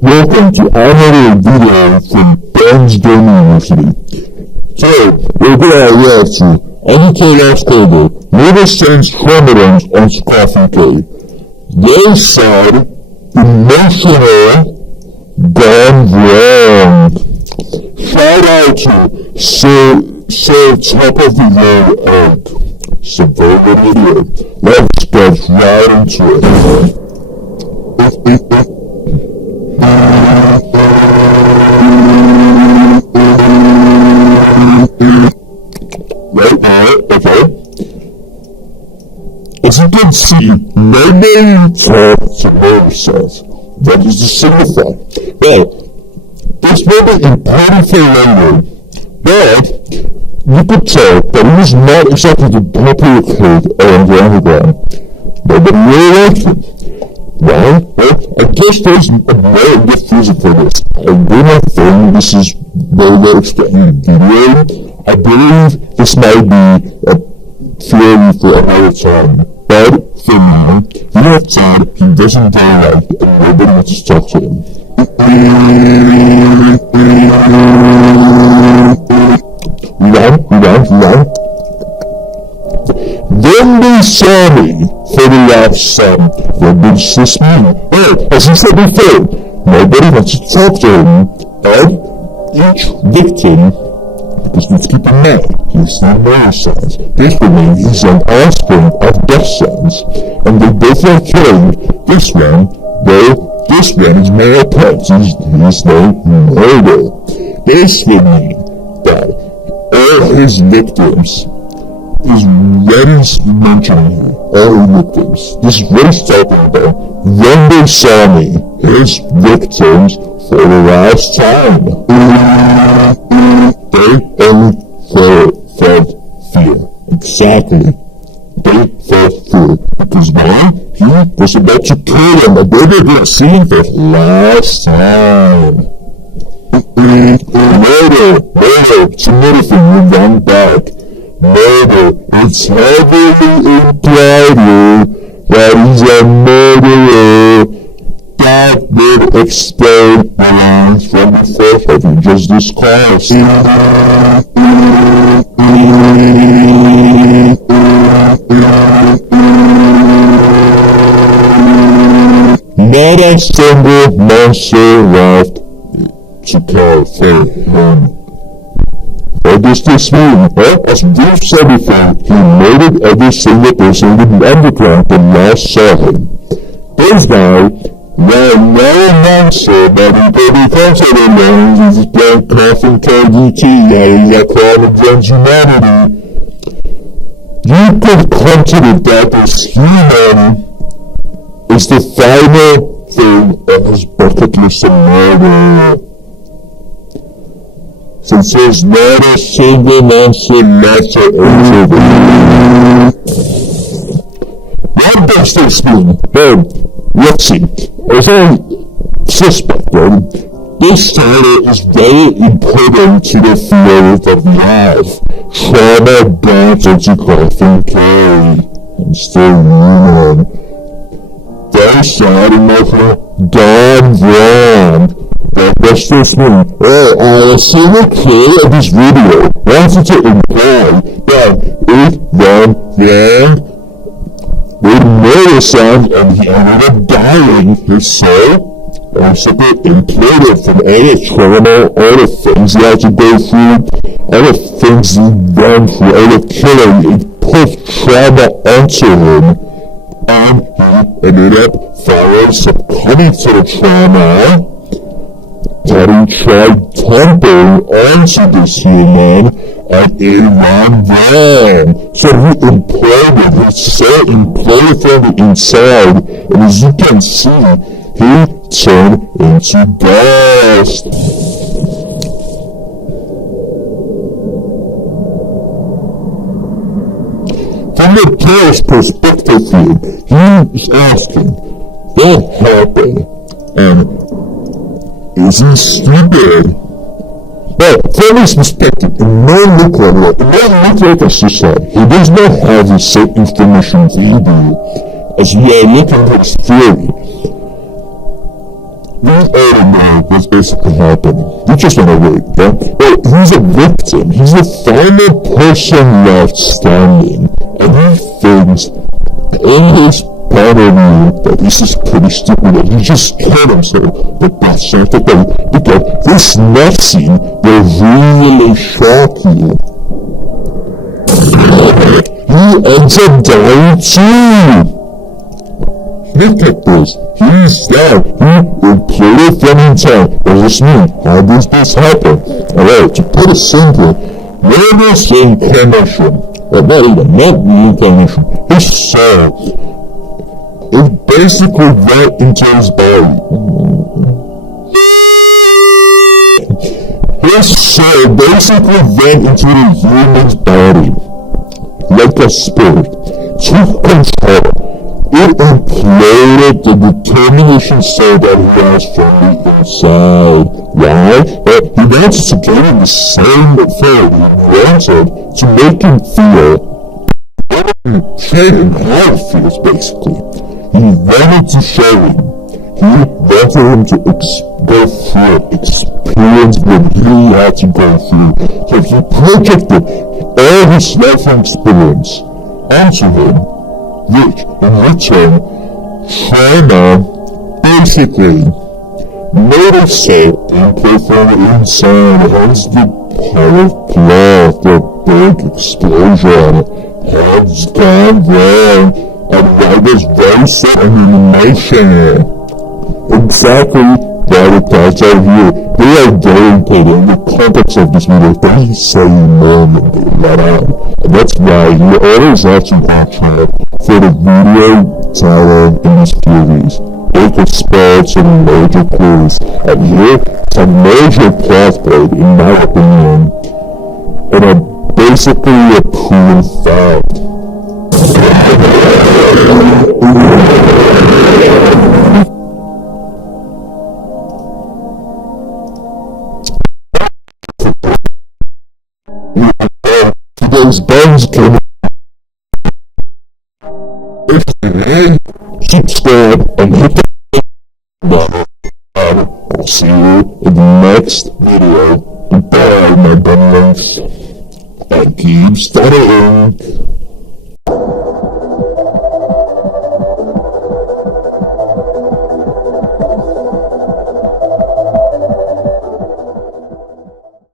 Welcome to another video from Ben's Game University. Today, we're going to react to Undertale October, Never Sends Chromodoms on Coffee K. They said, emotional, gone wrong. Shout out to Sir Top of the Road Oak. Suburban video. Let's get right into it. As you can see, nobody talks to herself. What does this signify? Well, this may be important for later, but you could tell that it was not exactly the popular kid around the underground. Nobody really liked him. Why? Well, I guess there's a very good reason for this. And we're not saying this is very explained video. I believe this might be a theory for another time. But for now, we have said he doesn't die right and nobody wants to talk to him. Rewind. Then they saw me for the last time. What does this mean? Well, as I said before, nobody wants to talk to him. And each victim, because let's keep in mind, he's the murder signs. This would mean he's an offspring of death signs. And they both are killing this one, though this one is more pets. He's no murder. This would mean that all his victims is what he's mentioning here. All victims. This is what he's talking about. When they saw me, his victims for the last time. They only felt fear. Exactly. They felt fear. Because why? He was about to kill them, but they were going to see him for the last time. Murder. It's another thing we run back. Murder. It's heavily implied here that he's a murderer. That would explain the lines from before that we just discussed. Not a single monster left to care for him. What does this mean? Well, as we've said before, he murdered every single person in the underground that last saw him. This guy, well, no monster, but he could be considered known as Black Coffin KGT, that is a crime against humanity. You could consider that this human is the final thing on his bucket list of murder. Since there's not a single monster left to enter what does this mean? Well, let's see. As I suspected, this title is very important to the field of life. Trauma bonds into Coffin K. And still human. Very sad emotional, gone wrong. What does this mean? Well, a single kid of this video wanted to imply that it went wrong with murder signs and he ended up dying. His soul basically imploded from all the trauma, all the things he had to go through, all the things he went through, all the killing. It put trauma onto him and he ended up succumbing to the trauma. That he tried tampering onto this human and it went wrong. So he imploded, his soul imploded from the inside, and as you can see, he turned into dust. From the player's perspective here, he is asking, what happened? And is he stupid? Well, from his perspective, it may look like a suicide. He does not have the same information we do, as we are looking at his theory. we all know what's basically happening. We just want to wait, yeah? Well, he's a victim. He's the final person left standing. And he thinks, in his part of me, that this is pretty stupid, that he just killed himself. But that's not the thing, because this next scene will really shock you. He ends up dying too! Look at this. He's dead. He imploded from inside. What does this mean? How does this happen? Alright, to put it simply, Werner's incarnation, or not even, not reincarnation, his soul, it basically went into his body. His soul basically went into the human's body, like a spirit, took control. It imploded the determination soul that he has from the inside. Why? Well, he wanted to give him the same thing he wanted to make him feel, train him how it feels, basically. He wanted to show him. He wanted him to go through, experience what he had to go through. So he projected all his life experience onto him, which in return, China basically made it so implode from the inside, hence the power of blood, the big explosion, has gone wrong, and that was very sudden animation. Exactly what it does out here. They are very important in the context of this video. They say more than they let out. And that's why you always have to watch out for the video title in these series. It can spell some major clues. And here, some major plot point, in my opinion, and a basically a proven fact. Today's bones came if you subscribe and hit the button, I'll see you in the next video. Goodbye, my bunnies. And keep studying.